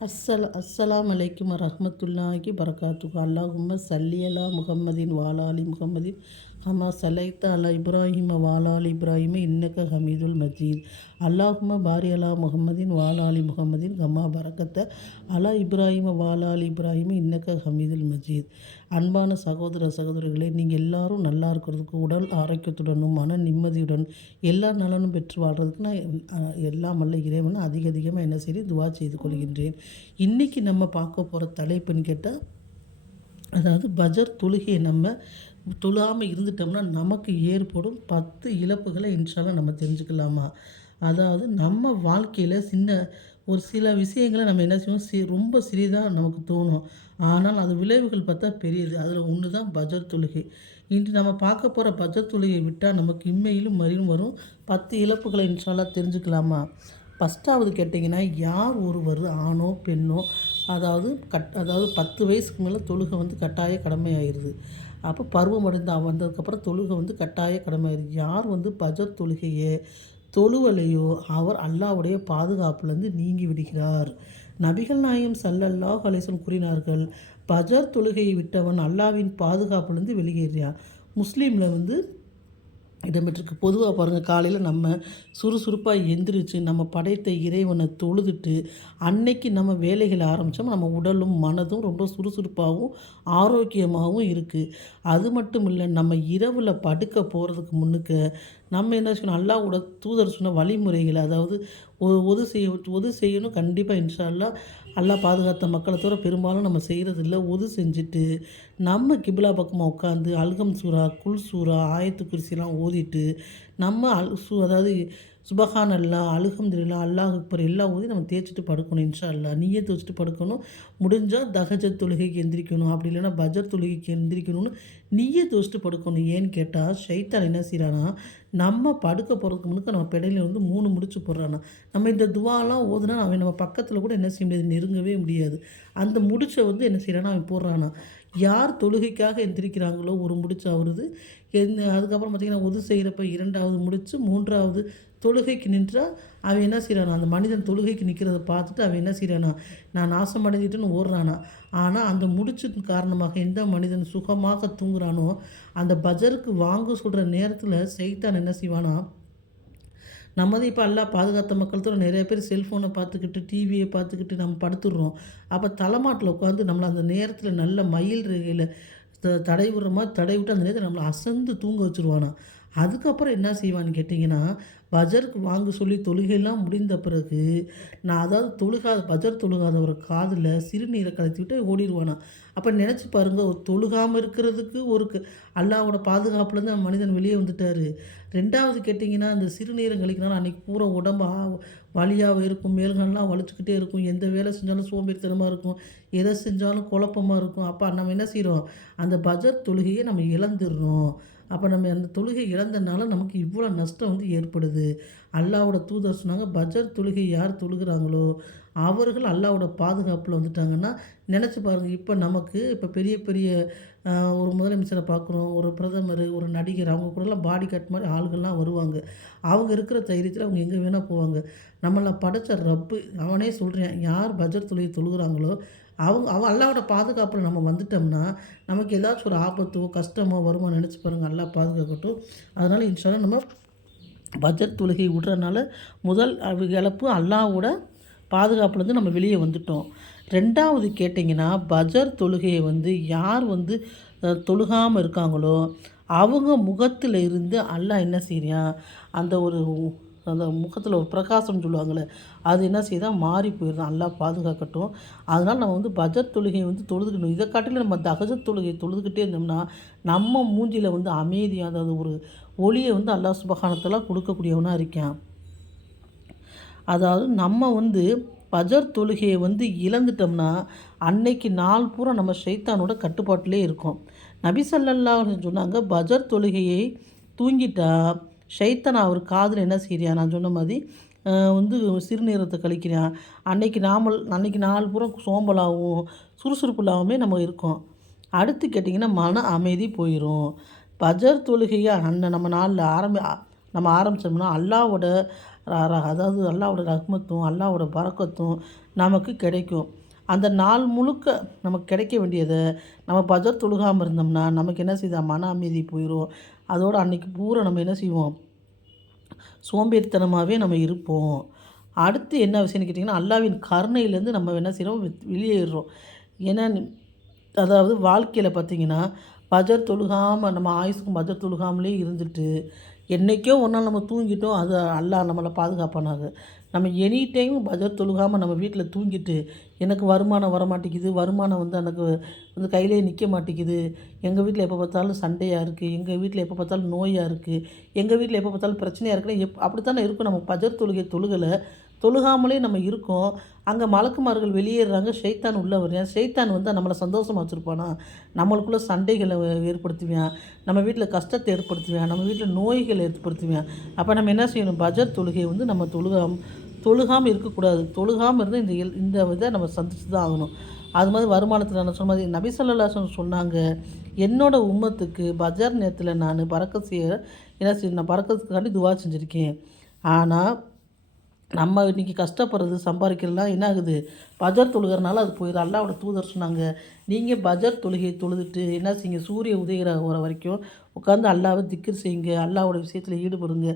அஸ்ஸல அஸ்ஸலாம் அலைக்கும் வரஹ்மத்துல்லாஹி பரகாத்துஹு அல்லாஹும்ம சல்லி அலா வாலாலி முகம்மதின் அம்மா சலைத்த அலா இப்ராஹிம வாலாலி இப்ராஹிம இன்னக்க ஹமீதுல் மஜீத். அல்லாஹும பாரி அலா முகமதின் வாலாலி முகமதின் கம்மா பறக்கத்த அலா இப்ராஹிம வாலாலி இப்ராஹிம இன்னக்க ஹமீதுல் மஜீத். அன்பான சகோதர சகோதரிகளே நீங்கள் எல்லாரும் நல்லா இருக்கிறதுக்கு உடல் ஆரோக்கியத்துடனும் மன நிம்மதியுடன் எல்லா நலனும் பெற்று வாழ்கிறதுக்கு நான் எல்லாம் அல்ல இறைவனை அதிக அதிகமாக என்ன செய்கிறேன் துவா செய்து கொள்கின்றேன். இன்றைக்கி நம்ம பார்க்க போகிற தலைப்புன்னு கேட்டால் அதாவது பஜர் தொழுகையை நம்ம தொழாமல் இருந்துட்டோம்னா நமக்கு ஏற்படும் பத்து இழப்புகளை இன்ஷால்லாம் நம்ம தெரிஞ்சுக்கலாமா? அதாவது நம்ம வாழ்க்கையில் சின்ன ஒரு சில விஷயங்களை நம்ம என்ன செய்வோம்? சி ரொம்ப சிறிதாக நமக்கு தோணும். ஆனால் அது விளைவுகள் பார்த்தா பெரியது. அதில் ஒன்று தான் பஜர் தொழுகை. இன்று நம்ம பார்க்க போகிற பஜர் தொழுகையை விட்டால் நமக்கு இம்மையிலும் மறியும் வரும். பத்து இழப்புகளை இன்ஷால்லா தெரிஞ்சுக்கலாமா? ஃபஸ்ட்டாவது கேட்டிங்கன்னா யார் ஒருவர் ஆணோ பெண்ணோ அதாவது கட் அதாவது பத்து வயசுக்கு மேலே தொழுகை வந்து கட்டாய கடமையாயிருது. அப்போ பருவம் அடைந்து வந்ததுக்கப்புறம் தொழுகை வந்து கட்டாய கடமையாயிருது. யார் வந்து பஜர் தொழுகையை தொழுவலையோ அவர் அல்லாவுடைய பாதுகாப்புலேருந்து நீங்கி விடுகிறார். நபிகள் நாயம் சல்லல்லாஹ் ஹலேசன் கூறினார்கள் பஜர் தொழுகையை விட்டவன் அல்லாவின் பாதுகாப்புலேருந்து வெளியேறியான் முஸ்லீமில் வந்து இடம்பெற்றிருக்கு. பொதுவாக பாருங்கள் காலையில் நம்ம சுறுசுறுப்பாக எந்திரிச்சு நம்ம படைத்த இறைவனை தொழுதுட்டு அன்னைக்கு நம்ம வேலைகளை ஆரம்பித்தோம் நம்ம உடலும் மனதும் ரொம்ப சுறுசுறுப்பாகவும் ஆரோக்கியமாகவும் இருக்குது அது மட்டும் இல்லை நம்ம இரவில் படுக்க போகிறதுக்கு முன்னுக்கு நம்ம என்ன செய்யணும் அல்லாவோட தூதர் சொன்ன வழிமுறைகளை அதாவது ஒ- ஒது செய்ய ஒது செய்யணும் கண்டிப்பாக இன்ஷா நல்லா பாதுகாத்த மக்களை தவிர பெரும்பாலும் நம்ம செய்கிறது இல்லை ஒது செஞ்சுட்டு நம்ம கிபிலா பக்கமாக உட்காந்து அல்கம் சூரா குல் சூரா ஆயத்து குறிசிலாம் ஓதிட்டு நம்ம அல் சூ அதாவது சுபஹான் அல்லா அலுகம்துல்லா அல்லாஹ் அக்பர் எல்லா ஓதி நம்ம தேய்ச்சிட்டு படுக்கணும் இன்ஷா அல்லா நீயே தேய்ச்சிட்டு படுக்கணும். முடிஞ்சால் தகஜ தொழுகைக்கு எந்திரிக்கணும். அப்படி இல்லைன்னா பஜர் தொழுகைக்கு எந்திரிக்கணும்னு நீயே வச்சுட்டு படுக்கணும். ஏன்னு கேட்டால் ஷைத்தான் என்ன செய்கிறானா நம்ம படுக்க போகிறதுக்கு முன்னுக்கு நம்ம பெடையில வந்து மூணு முடிச்சு போடுறானா நம்ம இந்த துவாலாம் ஓதுனா அவன் நம்ம பக்கத்தில் கூட என்ன செய்ய முடியாது? நெருங்கவே முடியாது. அந்த முடிச்சை வந்து என்ன செய்கிறானா அவன் போடுறானா யார் தொழுகைக்காக எந்திரிக்கிறாங்களோ ஒரு முடிச்சு அவருது. எந்த அதுக்கப்புறம் பார்த்திங்கன்னா உது செய்கிறப்ப இரண்டாவது முடிச்சு மூன்றாவது தொழுகைக்கு நின்றா அவன் என்ன செய்கிறானா அந்த மனிதன் தொழுகைக்கு நிற்கிறத பார்த்துட்டு அவன் என்ன செய்கிறானா நான் நாசம் அடைஞ்சிட்டுன்னு ஓடுறானா? ஆனால் அந்த முடிச்சின் காரணமாக எந்த மனிதன் சுகமாக தூங்குறானோ அந்த பஜருக்கு வாங்க சொல்கிற நேரத்தில் செய்தான் என்ன செய்வானா? நம்மது இப்போ எல்லாம் பாதுகாத்த மக்கள் நிறைய பேர் செல்ஃபோனை பார்த்துக்கிட்டு டிவியை பார்த்துக்கிட்டு நம்ம படுத்துடுறோம். அப்போ தலைமாட்டில் உட்காந்து நம்மளை அந்த நேரத்தில் நல்ல மயில் ரேகையில் த- தடை விடுற மாதிரி தடை விட்டு அந்த நேரத்தில் நம்மளை அசந்து தூங்க வச்சுருவானா அதுக்கப்புறம் என்ன செய்வான்னு கேட்டிங்கன்னா பஜருக்கு வாங்க சொல்லி தொழுகையெல்லாம் முடிந்த பிறகு நான் அதாவது தொழுகாத பஜர் தொழுகாத ஒரு காதில் சிறுநீரை கலத்தி விட்டு ஓடிடுவானா அப்போ நினச்சி பாருங்க ஒரு தொழுகாமல் இருக்கிறதுக்கு ஒரு அல்லாவோட பாதுகாப்புலேருந்து அந்த மனிதன் வெளியே வந்துட்டார். ரெண்டாவது கேட்டிங்கன்னா அந்த சிறுநீரம் கழிக்கனால அன்றைக்கி பூரா உடம்பா ஆ- வலியாக இருக்கும் மேல்கள்லாம் வலிச்சுக்கிட்டே இருக்கும். எந்த வேலை செஞ்சாலும் சோம்பேறித்தனமாக இருக்கும். எதை செஞ்சாலும் குழப்பமாக இருக்கும். அப்போ நம்ம என்ன செய்கிறோம் அந்த பஜர் தொழுகையை நம்ம இழந்துடுறோம். அப்போ நம்ம அந்த தொழுகை இழந்தனால நமக்கு இவ்வளோ நஷ்டம் வந்து ஏற்படுது. அல்லாவோட தூதர் சொன்னாங்க பஜர் தொழுகை யார் தொழுகிறாங்களோ அவர்கள் அல்லாவோட பாதுகாப்பில் வந்துட்டாங்கன்னா நினச்சி பாருங்கள் இப்போ நமக்கு இப்போ பெரிய பெரிய ஒரு முதலமைச்சரை பார்க்குறோம் ஒரு பிரதமர் ஒரு நடிகர் அவங்க கூடலாம் பாடி கட் மாதிரி ஆள்கள்லாம் வருவாங்க. அவங்க இருக்கிற தைரியத்தில் அவங்க எங்கே வேணால் போவாங்க. நம்மளை படைச்ச ரப்பு அவனே சொல்கிறேன் யார் பஜர் தொழுகை தொழுகிறாங்களோ அவங்க அவ அல்லாவோட பாதுகாப்பில் நம்ம வந்துட்டோம்னா நமக்கு ஏதாச்சும் ஒரு ஆபத்தோ கஷ்டமோ வருமோ நினச்சி பாருங்கள் அல்லா பாதுகாக்கட்டும். அதனால் இன்ஷால்லாம் நம்ம பஜ்ஜத் தொழுகை விடுறதுனால முதல் இழப்பு அல்லாவோட பாதுகாப்புலேருந்து நம்ம வெளியே வந்துட்டோம். ரெண்டாவது கேட்டிங்கன்னா பஜர் தொழுகையை வந்து யார் வந்து தொழுகாமல் இருக்காங்களோ அவங்க முகத்தில் இருந்து அல்லாஹ் என்ன செய்கிறான் அந்த ஒரு அந்த முகத்தில் ஒரு பிரகாசம் சொல்லுவாங்கள்ல அது என்ன செய்தால் மாறி போயிடும் நல்லா பாதுகாக்கட்டும். அதனால் நம்ம வந்து பஜர் தொழுகையை வந்து தொழுதுக்கணும். இதை காட்டிலும் நம்ம தகஜத் தொழுகையை தொழுதுகிட்டே இருந்தோம்னா நம்ம மூஞ்சியில் வந்து அமைதி அதாவது ஒரு ஒளியை வந்து அல்லாஹ் சுபகானத்தெல்லாம் கொடுக்கக்கூடியவனாக இருக்கேன். அதாவது நம்ம வந்து பஜர் தொழுகையை வந்து இழந்துட்டோம்னா அன்னைக்கு நாள் பூரா நம்ம ஷைத்தானோட கட்டுப்பாட்டிலே இருக்கும். நபி ஸல்லல்லாஹு சொன்னாங்க பஜர் தொழுகையை தூங்கிட்டா ஷைத்தனா அவர் காதில் என்ன செய்கிறான் நான் சொன்ன மாதிரி வந்து சிறுநீரத்தை கழிக்கிறான் அன்னைக்கு நாமல் அன்னைக்கு நாள் பூரா சோம்பலாகவும் சுறுசுறுப்பு நம்ம இருக்கோம். அடுத்து கேட்டிங்கன்னா மன அமைதி போயிடும் பஜர் தொழுகையை? அண்ணன் நம்ம நாளில் ஆரம்பி நம்ம ஆரம்பித்தோம்னா அல்லாவோட அதாவது அல்லாவோட ரஹ்மத்தும் அல்லாவோட பறக்கத்தும் நமக்கு கிடைக்கும். அந்த நாள் முழுக்க நமக்கு கிடைக்க வேண்டியதை நம்ம பஜர் தொழுகாமல் இருந்தோம்னா நமக்கு என்ன செய்யுது மன அமைதி போயிடும் அதோடு அன்றைக்கி பூரா நம்ம என்ன செய்வோம்? சோம்பேறித்தனமாகவே நம்ம இருப்போம். அடுத்து என்ன விஷயம்னு கேட்டிங்கன்னா அல்லாவின் கருணையிலேருந்து நம்ம என்ன செய்கிறோம் வெளியேறுறோம் ஏன்னா அதாவது வாழ்க்கையில் பார்த்தீங்கன்னா பஜர் தொழுகாமல் நம்ம ஆயுசுக்கும் பஜர் தொழுகாமலே இருந்துட்டு என்றைக்கோ ஒரு நாள் நம்ம தூங்கிட்டோம் அது அல்லாஹ் நம்மளை பாதுகாப்பானாங்க நம்ம எனி டைம் பஜர் தொழுகாமல் நம்ம வீட்டில் தூங்கிட்டு எனக்கு வருமானம் வரமாட்டேங்குது வருமானம் வந்து எனக்கு வந்து கையிலே நிற்க மாட்டேங்குது. எங்கள் வீட்டில் எப்போ பார்த்தாலும் சண்டையாக இருக்குது எங்கள் வீட்டில் எப்போ பார்த்தாலும் நோயாக இருக்குது எங்கள் வீட்டில் எப்போ பார்த்தாலும் பிரச்சனையாக இருக்குன்னா எப் அப்படி தானே இருக்கும். நம்ம பஜர் தொழுகை தொழுகலை தொழுகாமலே நம்ம இருக்கோம். அங்கே மலக்குமார்கள் வெளியேறுறாங்க ஷைத்தான் உள்ளே வரையான் ஷைத்தான் வந்து நம்மளை சந்தோஷமாக வச்சுருப்பானா? நம்மளுக்குள்ளே சண்டைகளை ஏற்படுத்துவேன். நம்ம வீட்டில் கஷ்டத்தை ஏற்படுத்துவேன். நம்ம வீட்டில் நோய்களை ஏற்படுத்துவேன். அப்போ நம்ம என்ன செய்யணும்? பஜர் தொழுகை வந்து நம்ம தொழுகாம தொழுகாமல் இருக்கக்கூடாது. தொழுகாமல் இருந்து இந்த இந்த இதை நம்ம சந்திச்சு தான் ஆகணும். அது மாதிரி வருமானத்தில் நான் சொன்ன மாதிரி நபிசல்லாசன் சொன்னாங்க என்னோட உம்மத்துக்கு பஜார் நேரத்தில் நான் பறக்க செய்ய என்ன செய்ய நான் பறக்கிறதுக்காண்டி துவா செஞ்சுருக்கேன். ஆனால் நம்ம இன்றைக்கி கஷ்டப்படுறது சம்பாதிக்கிறதுலாம் என்ன ஆகுது? பஜர் தொழுகிறனால அது போயிடும் அல்லாவோட தூதர் சொன்னாங்க நீங்கள் பஜர் தொழுகையை தொழுதுட்டு என்ன செய்யுங்க? சூரிய உதயிற வர வரைக்கும் உட்காந்து அல்லாவை திக்கர் செய்யுங்க அல்லாவோட விஷயத்தில் ஈடுபடுங்க.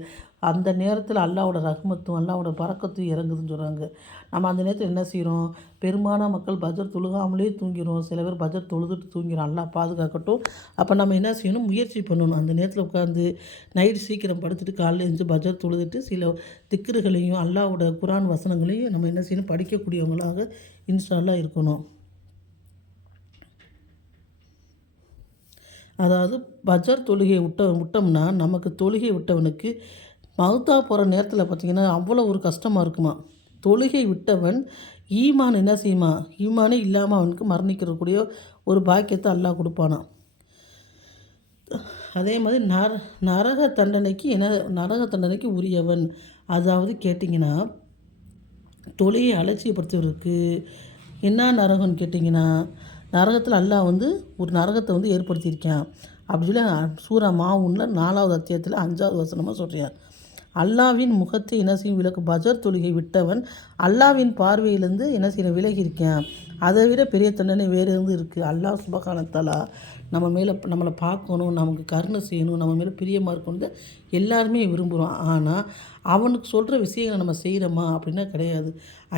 அந்த நேரத்தில் அல்லாவோட ரஹ்மத்தும் அல்லாவோட பறக்கத்தும் இறங்குதுன்னு சொல்கிறாங்க நம்ம அந்த நேரத்தில் என்ன செய்கிறோம் பெரும்பாலான மக்கள் பஜர் தொழுகாமலே தூங்கிறோம் சில பேர் பஜர் தொழுதுட்டு தூங்கிறோம் அல்லா பாதுகாக்கட்டும். அப்போ நம்ம என்ன செய்யணும்? முயற்சி பண்ணணும். அந்த நேரத்தில் உட்காந்து நைட் சீக்கிரம் படுத்துட்டு காலையில் எழுந்து பஜர் தொழுதுட்டு சில திக்ருகளையும் அல்லாவோட குரான் வசனங்களையும் நம்ம என்ன செய்யணும்? படிக்கக்கூடியவங்களாக இன்ஸ்டாலாக இருக்கணும். அதாவது பஜர் தொழுகையை விட்ட விட்டோம்னா நமக்கு தொழுகை விட்டவனுக்கு மௌத்தா போகிற நேரத்தில் பார்த்திங்கன்னா அவ்வளோ ஒரு கஷ்டமாக இருக்குமா? தொழுகை விட்டவன் ஈமான் என்ன செய்யுமா? ஈமானே இல்லாமல் அவனுக்கு மரணிக்கிறக்கூடிய ஒரு பாக்கியத்தை அல்லாஹ் கொடுப்பானா? அதே மாதிரி நர நரக தண்டனைக்கு என்ன நரக தண்டனைக்கு உரியவன். அதாவது கேட்டிங்கன்னா தொழிலை அலட்சியப்படுத்துவதற்கு என்ன நரகம்னு கேட்டிங்கன்னா நரகத்தில் அல்லாஹ் வந்து ஒரு நரகத்தை வந்து ஏற்படுத்தியிருக்கான். அப்படி சொல்லி சூரா மாவுன்ல நாலாவது அத்தியாயத்தில் அஞ்சாவது வசனமாக சொல்கிறார் அல்லாவின் முகத்தை என்ன செய்யும்? விளக்கு. பஜர் தொழுகை விட்டவன் அல்லாவின் பார்வையிலேருந்து என்ன செய்யணும் விலகி இருக்கேன். அதை விட பெரிய தண்டனை வேறு இருந்து இருக்குது அல்லாஹ் சுபகானத்தாலா நம்ம மேலே நம்மளை பார்க்கணும் நமக்கு கருணை செய்யணும் நம்ம மேலே பிரியமாக இருக்கணும் எல்லாருமே விரும்புகிறோம் ஆனால் அவனுக்கு சொல்கிற விஷயங்களை நம்ம செய்கிறோமா அப்படின்னா கிடையாது.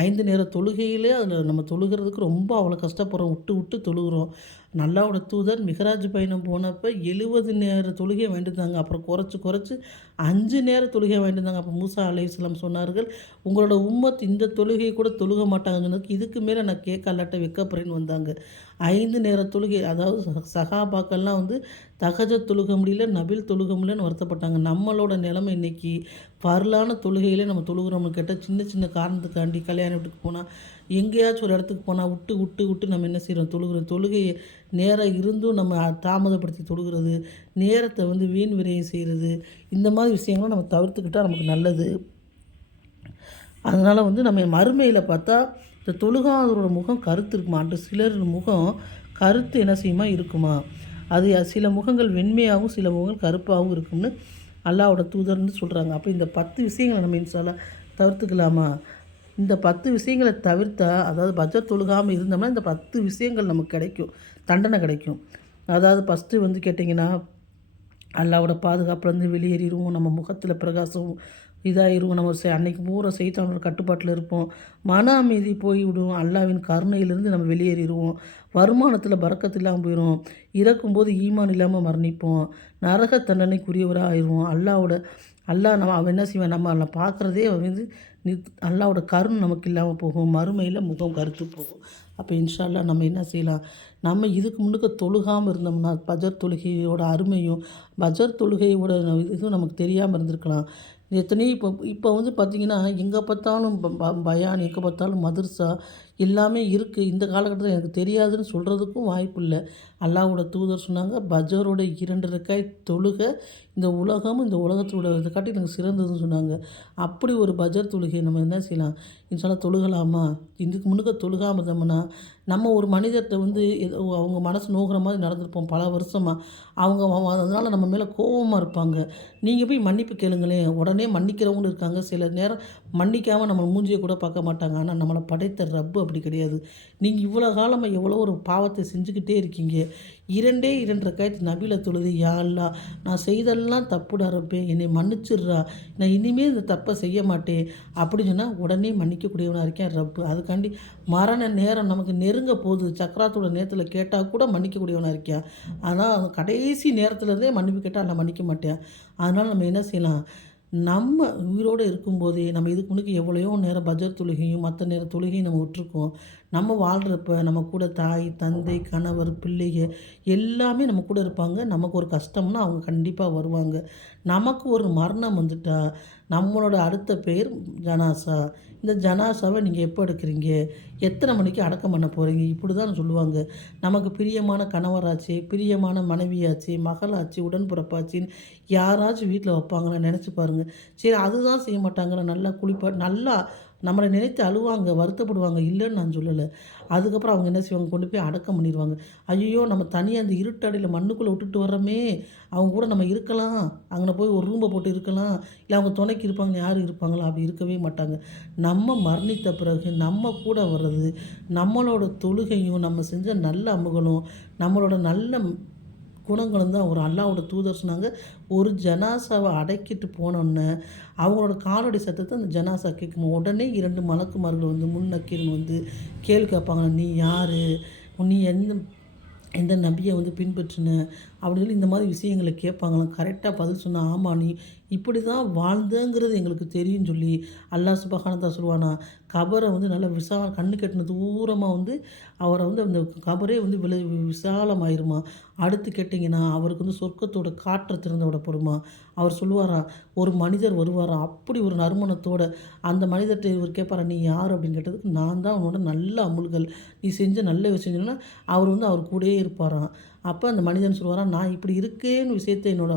ஐந்து நேர தொழுகையிலே அதில் நம்ம தொழுகிறதுக்கு ரொம்ப அவ்வளோ கஷ்டப்படுறோம். விட்டு விட்டு தொழுகிறோம். நல்லாவோட தூதர் மிகராஜ் பயணம் போனப்போ எழுபது நேர தொழுகையை வேண்டியிருந்தாங்க அப்புறம் குறைச்சி குறைச்சி அஞ்சு நேர தொழுகையை வேண்டியிருந்தாங்க அப்போ மூசா அலைஹிஸ்ஸலாம் சொன்னார்கள் உங்களோட உம்மத் இந்த தொழுகையை கூட தொழுக மாட்டாங்கன்னு. இதுக்கு மேலே நான் கேட்க அல்லாட்ட வைக்கப்படுறேன்னு வந்தாங்க. ஐந்து நேர தொழுகை அதாவது ச- சகாபாக்கள்லாம் வந்து தகஜ தொழுக முடியல நபில் தொழுக முடியலன்னு வருத்தப்பட்டாங்க. நம்மளோட நிலைமை இன்னைக்கு பரலான தொழுகையிலே நம்ம தொழுகிறோம்னு கேட்டால் சின்ன சின்ன காரணத்துக்காண்டி கல்யாண வீட்டுக்கு போனால் எங்கேயாச்சும் ஒரு இடத்துக்கு போனால் விட்டு விட்டு விட்டு நம்ம என்ன செய்கிறோம் தொழுகிறோம். தொழுகையை நேராக இருந்தும் நம்ம தாமதப்படுத்தி தொழுகிறது நேரத்தை வந்து வீண் விரையும் செய்கிறது இந்த மாதிரி விஷயங்களும் நம்ம தவிர்த்துக்கிட்டால் நமக்கு நல்லது. அதனால் வந்து நம்ம மறுமையில் பார்த்தா இந்த தொழுகாதவரோட முகம் கருத்து இருக்குமான்ட்டு சிலர் முகம் கருத்து என்ன செய்யுமா? இருக்குமா? அது சில முகங்கள் வெண்மையாகவும் சில முகங்கள் கருப்பாகவும் இருக்கும்னு அல்லாவோட தூதர்னு சொல்கிறாங்க அப்போ இந்த பத்து விஷயங்களை நம்ம சொல்ல தவிர்த்துக்கலாமா? இந்த பத்து விஷயங்களை தவிர்த்தா அதாவது பட்ஜெட் தொழுகாமல் இருந்தோம்னா இந்த பத்து விஷயங்கள் நமக்கு கிடைக்கும். தண்டனை கிடைக்கும். அதாவது ஃபஸ்ட்டு வந்து கேட்டிங்கன்னா அல்லாவோட பாதுகாப்புலேருந்து வெளியேறிடுவோம். நம்ம முகத்தில் பிரகாசம் இதாகிருவோம் நம்ம செ- அன்னைக்கு பூரா செய்தானோட கட்டுப்பாட்டில் இருப்போம். மன அமைதி போய்விடுவோம் அல்லாவின் கருணையிலேருந்து நம்ம வெளியேறிடுவோம். வருமானத்தில் பறக்கத்து இல்லாமல் போயிடும் இறக்கும்போது ஈமான் இல்லாமல் மரணிப்போம். நரக தண்டனைக்குரியவராக ஆயிடுவோம் அல்லாவோட அல்லாஹ் நம்ம அவன் என்ன செய்வான்? நம்ம அவனை பார்க்குறதே வந்து நித் அல்லாவோட கருண் நமக்கு இல்லாமல் போகும். மறுமையில் முகம் கருத்து போகும். அப்போ இன்ஷால்லா நம்ம என்ன செய்யலாம்? நம்ம இதுக்கு முன்னுக்கு தொழுகாமல் இருந்தோம்னா பஜர் தொழுகையோட அருமையும் பஜர் தொழுகையோட இதுவும் நமக்கு தெரியாமல் இருந்திருக்கலாம். எத்தனையோ இப்போ இப்போ வந்து பார்த்திங்கன்னா எங்கே பார்த்தாலும் ப- ப- பயான் எங்கே பார்த்தாலும் மதர்சா எல்லாமே இருக்குது இந்த காலகட்டத்தில் எனக்கு தெரியாதுன்னு சொல்கிறதுக்கும் வாய்ப்பு இல்லை. அல்லாவோட தூதர் சொன்னாங்க பஜரோட இரண்டு ரெக்காய் தொழுக இந்த உலகமும் இந்த உலகத்தோட இதை காட்டி எனக்கு சிறந்ததுன்னு சொன்னாங்க. அப்படி ஒரு பஜர் தொழுகை நம்ம என்ன செய்யலாம்? இன்ஷால்லா தொழுகலாமா? இதுக்கு முன்னுக்க தொழுகாமல் இருந்தோம்னா நம்ம ஒரு மனிதர்கிட்ட வந்து ஏதோ அவங்க மனசு நோகிற மாதிரி நடந்திருப்போம் பல வருஷமாக அவங்க அதனால் நம்ம மேலே கோவமாக இருப்பாங்க. நீங்கள் போய் மன்னிப்பு கேளுங்களேன். உடனே மன்னிக்கிறவங்களும் இருக்காங்க. சில நேரம் மன்னிக்காமல் நம்ம மூஞ்சியை கூட பார்க்க மாட்டாங்க. ஆனால் நம்மளை படைத்த ரப்பு அப்படி கிடையாது. நீங்கள் இவ்வளோ காலமாக எவ்வளோ ஒரு பாவத்தை செஞ்சுக்கிட்டே இருக்கீங்க. இரண்டே இரண்டரை காயத்து நபில தொழுது யாழ்லா நான் செய்தெல்லாம் தப்புடா ரப்பே என்னை மன்னிச்சிடுறா நான் இனிமேல் இந்த தப்பை செய்ய மாட்டேன் அப்படின்னு சொன்னால் உடனே மன்னிக்கக்கூடியவனாக இருக்கேன் ரப்பு. அதுக்காண்டி மரண நேரம் நமக்கு நெருங்க போகுது. சக்கராத்தோட நேரத்தில் கேட்டால் கூட மன்னிக்கக்கூடியவனாக இருக்கியா? ஆனால் கடைசி நேரத்துலேருந்தே மன்னிப்பு கேட்டால் நான் மன்னிக்க மாட்டேன் அதனால் நம்ம என்ன செய்யலாம்? நம்ம உயிரோடு இருக்கும்போதே நம்ம இதுக்கு முன்னுக்கு எவ்வளையோ நேரம் பஜர் தொழுகையும் மற்ற நேர தொழுகையும் நம்ம விட்டுருக்கோம். நம்ம வாழ்கிறப்ப நம்ம கூட தாய் தந்தை கணவர் பிள்ளைங்க எல்லாமே நம்ம கூட இருப்பாங்க. நமக்கு ஒரு கஷ்டம்னா அவங்க கண்டிப்பாக வருவாங்க. நமக்கு ஒரு மரணம் வந்துட்டால் நம்மளோட அடுத்த பேர் ஜனாசா. இந்த ஜனாசாவை நீங்கள் எப்போ எடுக்கிறீங்க? எத்தனை மணிக்கு அடக்கம் பண்ண போகிறீங்க இப்படி தான் சொல்லுவாங்க. நமக்கு பிரியமான கணவராச்சு பிரியமான மனைவியாச்சு மகளாச்சு உடன்பிறப்பாச்சின்னு யாராச்சும் வீட்டில் வைப்பாங்களா நினச்சி பாருங்கள் சரி அதுதான் செய்ய மாட்டாங்களா நல்லா குளிப்பா நல்லா நம்மளை நினைத்து அழுவாங்க வருத்தப்படுவாங்க இல்லைன்னு நான் சொல்லலை. அதுக்கப்புறம் அவங்க என்ன செய்வாங்க? கொண்டு போய் அடக்கம் பண்ணிடுவாங்க. ஐயோ நம்ம தனியாக அந்த இருட்டடையில் மண்ணுக்குள்ளே விட்டுட்டு வர்றோமே. அவங்க கூட நம்ம இருக்கலாம். அங்கே போய் ஒரு ரூமை போட்டு இருக்கலாம். இல்லை அவங்க துணைக்கு இருப்பாங்க யார் இருப்பாங்களா? அப்படி இருக்கவே மாட்டாங்க. நம்ம மரணித்த பிறகு நம்ம கூட வர்றது நம்மளோட தொழுகையும் நம்ம செஞ்ச நல்ல அமுகலும் நம்மளோட நல்ல குணங்களும் தான். ஒரு அல்லாவோட தூதர் சொன்னாங்க ஒரு ஜனாசாவை அடக்கிட்டு போனோன்னே அவங்களோட காலோடைய சத்தத்தை அந்த ஜனாசா கேட்கும். உடனே இரண்டு மலக்குமார்கள் வந்து முன்னக்கீரன் வந்து கேள்வி கேட்பாங்க நீ யார்? நீ எந்த எந்த நபியை வந்து பின்பற்றின? அப்படின்னு சொல்லி இந்த மாதிரி விஷயங்களை கேட்பாங்களாம். கரெக்டாக பதில் சொன்னா ஆமாம் நீ இப்படி தான் வாழ்ந்தங்கிறது எங்களுக்கு தெரியும்னு சொல்லி அல்லாஹ் சுபகானந்தா சொல்லுவானா கபரை வந்து நல்லா விசா கண்ணு கட்டின தூரமாக வந்து அவரை வந்து அந்த கபரே வந்து விளை விசாலமாயிருமா? அடுத்து கேட்டிங்கன்னா அவருக்கு வந்து சொர்க்கத்தோட காற்றை திறந்து விடப்படுமா? அவர் சொல்லுவாரா ஒரு மனிதர் வருவாரா? அப்படி ஒரு நறுமணத்தோட அந்த மனிதர்கிட்ட இவர் கேட்பாரா நீ யார்? அப்படின்னு கேட்டதுக்கு நான் தான் உன்னோட நல்ல அமுல்கள். நீ செஞ்ச நல்ல விஷயம். அவர் வந்து அவர் கூடயே இருப்பாராம். அப்போ அந்த மனிதன் சொல்லுவாராம் நான் இப்படி இருக்கேன்னு விஷயத்தை என்னோட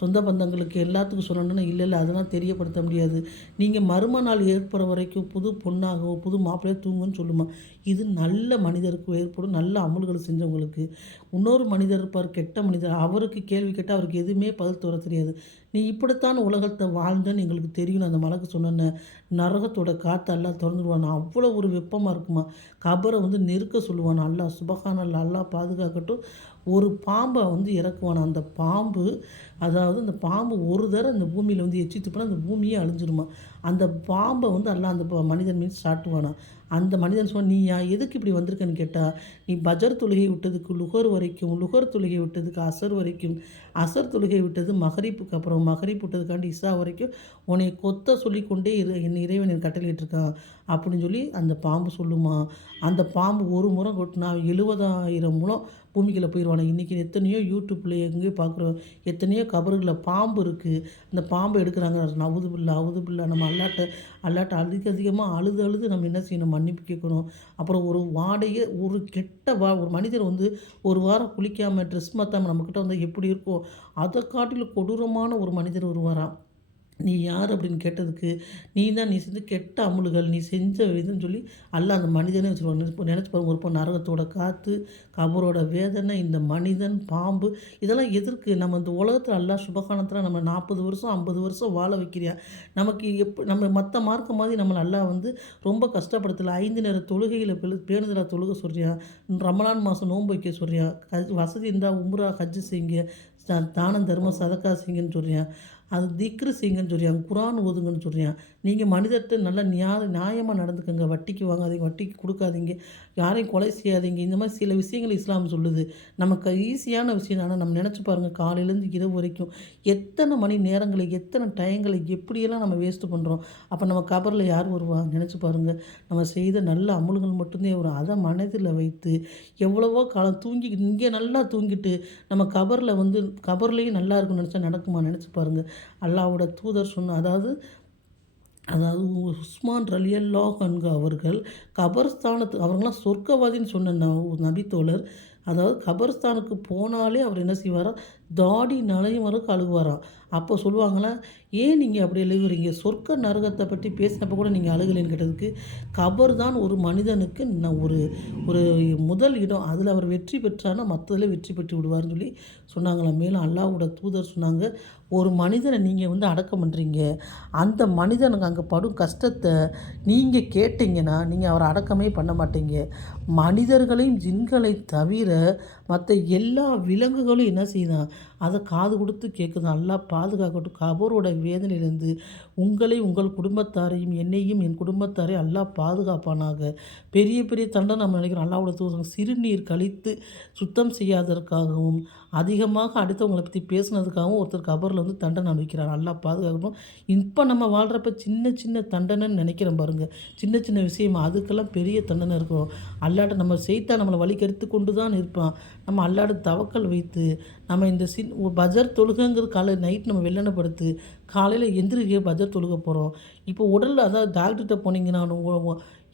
சொந்த பந்தங்களுக்கு எல்லாத்துக்கும் சொல்லணும்னு இல்லை இல்லை அதெல்லாம் தெரியப்படுத்த முடியாது. நீங்கள் மர்ம நாள் ஏற்படுற வரைக்கும் புது பொண்ணாகவோ புது மாப்பிள்ளையோ தூங்குன்னு சொல்லுமா. இது நல்ல மனிதருக்கு ஏற்படும் நல்ல அமல்களை செஞ்சவங்களுக்கு. இன்னொரு மனிதர் இருப்பார் கெட்ட மனிதர். அவருக்கு கேள்வி கேட்டால் அவருக்கு எதுவுமே பதில் தர தெரியாது. நீ இப்படித்தான் உலகத்தை வாழ்ந்தேன்னு எங்களுக்கு தெரியும் அந்த மலக்கு சொன்ன நரகத்தோட காற்று எல்லாம் திறந்துடுவான் அவ்வளோ ஒரு வெப்பமாக இருக்குமா? கபரை வந்து நெருக்க சொல்லுவான். அல்லா சுபகான அல்லா பாதுகாக்கட்டும். ஒரு பாம்பை வந்து இறக்குவான். அந்த பாம்பு அதாவது அந்த பாம்பு ஒரு தடவை அந்த பூமியில் வந்து எச்சி துப்புனா அந்த பூமியே அழிஞ்சிருமா? அந்த பாம்பை வந்து எல்லாம் அந்த ப- மனிதன் மீது சாட்டுவானா? அந்த மனிதன் சொன்ன நீ யா எதுக்கு இப்படி வந்திருக்கன்னு கேட்டால் நீ பஜர் தொழுகை விட்டதுக்கு லுகர் வரைக்கும் லுகர் தொழுகை விட்டதுக்கு அசர் வரைக்கும் அசர் தொழுகை விட்டது மகரிப்புக்கு அப்புறம் மகரிப் விட்டதுக்காண்டி இசா வரைக்கும் உன்னை கொத்த சொல்லிக்கொண்டே இரு என் இறைவன் என் கட்டளையிட்டிருக்கான். அப்படின்னு சொல்லி அந்த பாம்பு சொல்லுமா? அந்த பாம்பு ஒரு முறை கொட்டினா எழுபதாயிரம் மூலம் பூமிக்குள்ளே போயிடுவானே. இன்றைக்கி எத்தனையோ யூடியூப்பில் எங்கேயோ பார்க்குறோம் எத்தனையோ கபர்களில் பாம்பு இருக்குது அந்த பாம்பை எடுக்கிறாங்க. அவுது பில்லா அவுது பில்லா நம்ம அல்லாட்ட அல்லாட்ட அதிக அதிகமாக அழுது அழுது நம்ம என்ன செய்யணும்? மன்னிப்பு கேட்கணும். அப்புறம் ஒரு வாடையே ஒரு கெட்ட வா ஒரு மனிதர் வந்து ஒரு வாரம் குளிக்காமல் ட்ரெஸ் மாற்றாமல் நம்மக்கிட்ட வந்து எப்படி இருக்கும் அதை காட்டிலும் கொடூரமான ஒரு மனிதர் வருவாராம் நீ யார் அப்படின்னு கேட்டதுக்கு நீ தான் நீ செஞ்ச கெட்ட அமுல்கள் நீ செஞ்ச இதுன்னு சொல்லி அல்ல அந்த மனிதனே வச்சுருவாங்க நினச்சி பாருங்க ஒரு பொண்ணு நரகத்தோட காற்று கபரோட வேதனை இந்த மனிதன் பாம்பு இதெல்லாம் எதிர்க்கு நம்ம இந்த உலகத்தில் அல்லா சுபகானத்தில் நம்ம நாற்பது வருஷம் ஐம்பது வருஷம் வாழ வைக்கிறியா? நமக்கு எப் நம்ம மற்ற மார்க்க மாதிரி நம்மளை நல்லா வந்து ரொம்ப கஷ்டப்படுத்தலை. ஐந்து நேர தொழுகையில் பெரு தொழுக சொல்கிறியா ரமலான் மாதம் நோன்பு வைக்க சொல்கிறியா கஜ் வசதி இருந்தால் உம்ரா ஹஜ்ஜு செய்யுங்க தானம் தர்மம் சதக்கா செய்யுங்கன்னு சொல்கிறியா அது திக்ரு செய்யுங்கன்னு சொல்கிறான் குரான் ஓதுங்கன்னு சொல்கிறான் நீங்கள் மனிதர்கிட்ட நல்லா நியாய நியாயமாக நடந்துக்கோங்க. வட்டிக்கு வாங்காதீங்க வட்டிக்கு கொடுக்காதீங்க. யாரையும் கொலை செய்யாதீங்க. இந்த மாதிரி சில விஷயங்கள் இஸ்லாம் சொல்லுது. நமக்கு ஈஸியான விஷயம் ஆனால் நம்ம நினச்சி பாருங்கள் காலையிலேருந்து இரவு வரைக்கும் எத்தனை மணி நேரங்களை எத்தனை டயங்களை எப்படியெல்லாம் நம்ம வேஸ்ட் பண்ணுறோம் அப்போ நம்ம கபரில் யார் வருவா நினச்சி பாருங்கள் நம்ம செய்த நல்ல அமுல்கள் மட்டும்தான் வரும் அதை மனதில் வைத்து எவ்வளவோ காலம் தூங்கி இங்கே நல்லா தூங்கிட்டு நம்ம கபரில் வந்து கபர்லேயும் நல்லா இருக்கும்னு நினச்சா நடக்குமா? நினச்சி பாருங்கள் அல்லாவோட தூதர் சொன்ன அதாவது அதாவது உஸ்மான் ரலியல்லா அன்கு அவர்கள் கபர்ஸ்தானத்து அவங்களாம் சொர்க்கவாதின்னு சொன்ன நபி நபித்தோழர். அதாவது கபர்ஸ்தானுக்கு போனாலே அவர் என்ன செய்வாராம் தாடி நலையும் வரை அழுகுவாராம். அப்போ சொல்லுவாங்களா ஏன் நீங்கள் அப்படி எழுகுறீங்க சொர்க்க நரகத்தை பற்றி பேசினப்போ கூட நீங்கள் அழுகலைன்னு கேட்டதுக்கு கபர் தான் ஒரு மனிதனுக்கு ஒரு ஒரு முதல் இடம். அதில் அவர் வெற்றி பெற்றானா மற்றதில் வெற்றி பெற்று விடுவார்னு சொல்லி சொன்னாங்களாம் மேலும் அல்லாவோட தூதர் சொன்னாங்க ஒரு மனிதனை நீங்கள் வந்து அடக்கம் பண்ணுறீங்க அந்த மனிதனுக்கு அங்கே படும் கஷ்டத்தை நீங்கள் கேட்டிங்கன்னா நீங்கள் அவரை அடக்கமே பண்ண மாட்டீங்க. மனிதர்களையும் ஜின்களை தவிர மற்ற எல்லா விலங்குகளும் என்ன செய்யுதான் அதை காது கொடுத்து கேட்குது நல்லா பாதுகாக்கட்டும். கபரோட வேதனையிலேருந்து உங்களை உங்கள் குடும்பத்தாரையும் என்னையும் என் குடும்பத்தாரையும் அல்லாஹ் பாதுகாப்பானாக. பெரிய பெரிய தண்டனை நம்ம நினைக்கிறோம். அல்லாவோட தூதர் சிறுநீர் கழித்து சுத்தம் செய்யாததற்காகவும் அதிகமாக அடுத்தவங்களை பற்றி பேசுனதுக்காகவும் ஒருத்தர் கபரில் வந்து தண்டனை அனுபவிக்கிறார். நல்லா பாதுகாக்கணும் இப்போ நம்ம வாழ்கிறப்ப சின்ன சின்ன தண்டனைன்னு நினைக்கிறோம் பாருங்கள் சின்ன சின்ன விஷயம். அதுக்கெல்லாம் பெரிய தண்டனை இருக்கும். அல்லாட்ட நம்ம செய்தா நம்மளை வழிகெடுத்து கொண்டு தான் இருப்பான். நம்ம அல்லாட தவக்கல் வைத்து நம்ம இந்த சின் பஜர் தொழுகங்கிற காலை நைட் நம்ம வெள்ளனப்படுத்து காலையில் எந்திரிக்க பஜர் தொழுக போகிறோம் இப்போ உடலில் அதாவது டாக்டர்கிட்ட போனீங்கன்னா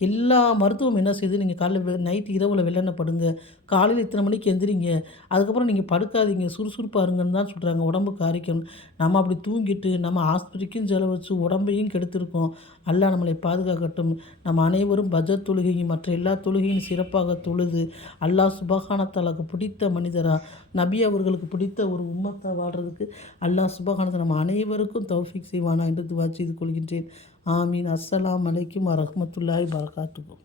எல்லா மருத்துவம் என்ன செய்யுது நீங்கள் காலையில் நைட்டு இரவில் வெள்ளனை படுங்க. காலையில் இத்தனை மணிக்கு எந்திரிங்க. அதுக்கப்புறம் நீங்கள் படுக்காதீங்க. சுறுசுறுப்பாக இருங்கன்னு தான் சொல்கிறாங்க உடம்புக்கு ஆரோக்கியம். நம்ம அப்படி தூங்கிட்டு நம்ம ஆஸ்பத்திரிக்கும் செலவச்சு உடம்பையும் கெடுத்திருக்கோம். அல்லாஹ் நம்மளை பாதுகாக்கட்டும். நம்ம அனைவரும் பஜத் தொழுகையும் மற்ற எல்லா தொழுகையும் சிறப்பாக தொழுது அல்லாஹ் சுபகானத்தாலுக்கு பிடித்த மனிதராக நபி அவர்களுக்கு பிடித்த ஒரு உம்மத்தை வாழ்கிறதுக்கு அல்லாஹ் சுபகானத்தை நம்ம அனைவருக்கும் தௌஃபிக் செய்வானா என்று துவா செய்து கொள்கின்றேன். ஆமீன். அஸ்ஸலாம் அலைக்கும் வரமத்துல்லாய் வரகாத்துக்கும்